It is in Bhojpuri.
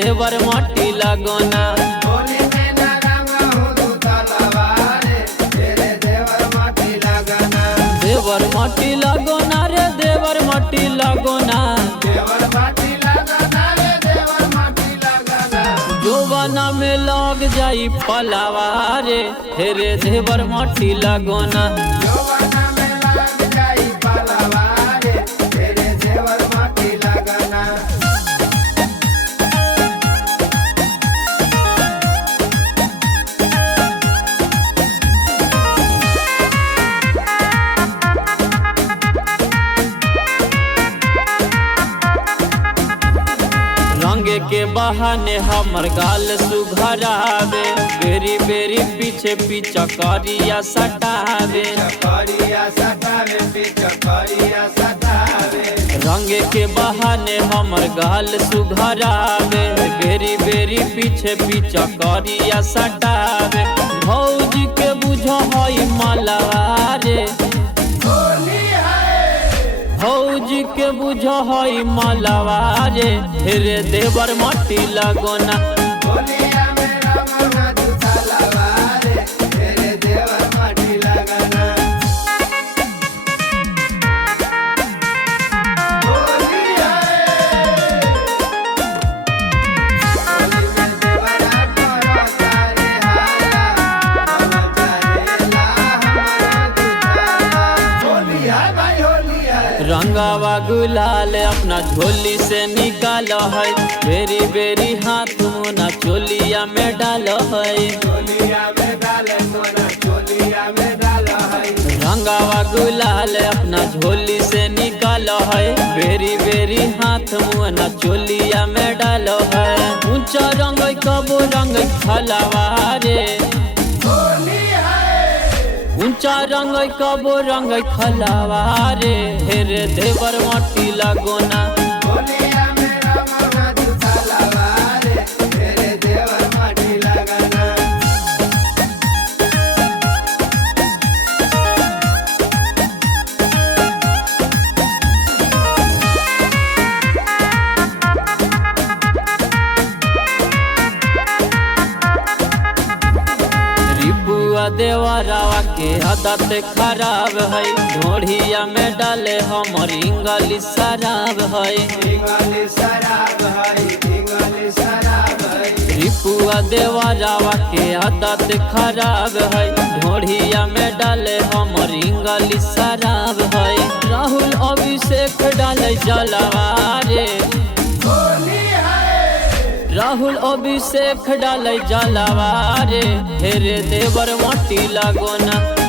देवर माटी लगोना। देवर माटी लगोना रे देवर माटी लगोना। जोबाना में लग जाई पलावा रे हेरे देवर माटी लगोना। रंगे के बहाने हमर गाल सुघरावे, बेरी बेरी पीछे पीछा करिया सटावे। रंगे के बहाने हमर गाल सुघरावे, बेरी बेरी पीछे पीछा करिया सटावे। भौजी के बुझो हई मलवा रे, भौजी के बुझो हई मलवा रे हेरे देवर माटी लगोना। रंगावा गुलाल अपना झोली से निकालो है, बेरी बेरी हाथ मुना चोलिया में डालो है। रंगावा गुलाल अपना झोली से निकालो है, बेरी बेरी हाथ मुना चोलिया में डालो है। ऊंचा रंग कबो रंग खलावा रे, ऊंचा रंग कबो रंग खलावा रे हेरे देवर माटी लगोना। देवरावा के आदत खराब है, ढोढ़िया में डाले हमर इंग्लिश शराब है। रिपुआ देवरावा के आदत खराब है, ढोढ़िया में डाले हमर इंग्लिश शराब है। राहुल अभिषेक डाले जलवा रे, राहुल अभिषेक डाले जलवा रे हेरे देवर माटी लगोना।